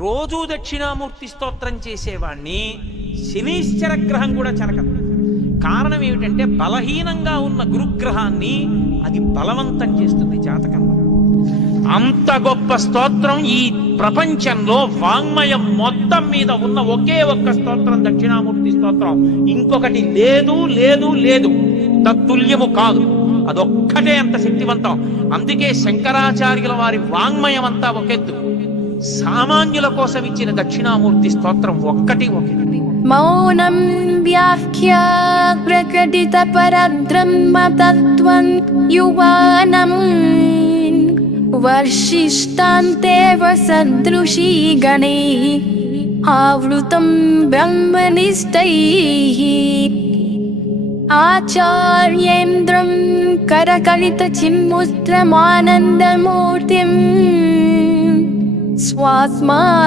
రోజూ దక్షిణామూర్తి స్తోత్రం చేసేవాణ్ణి శనీశ్చర గ్రహం కూడా చెరకదు. కారణం ఏమిటంటే బలహీనంగా ఉన్న గురుగ్రహాన్ని అది బలవంతం చేస్తుంది జాతకంలో. అంత గొప్ప స్తోత్రం ఈ ప్రపంచంలో వాంగ్మయం మొత్తం మీద ఉన్న ఒకే ఒక్క స్తోత్రం దక్షిణామూర్తి స్తోత్రం. ఇంకొకటి లేదు లేదు లేదు, తత్తుల్యము కాదు. అదొక్కటే అంత శక్తివంతం. అందుకే శంకరాచార్యుల వారి వాంగ్మయం అంతా ఒకెత్తు, సామాన్యుల కోసం ఇచ్చిన దక్షిణామూర్తి స్తోత్రం ఒక్కటి ఒకటి. మౌనం వ్యాఖ్య ప్రకటిత పరబ్రహ్మతత్వం యువానం వర్షిష్టాంతేవ సదృశీ గణైః ఆవృతం బ్రహ్మనిష్టైః ఆచార్యేంద్రం కరకలిత చిన్ముద్రమానందమూర్తిం స్వాస్మా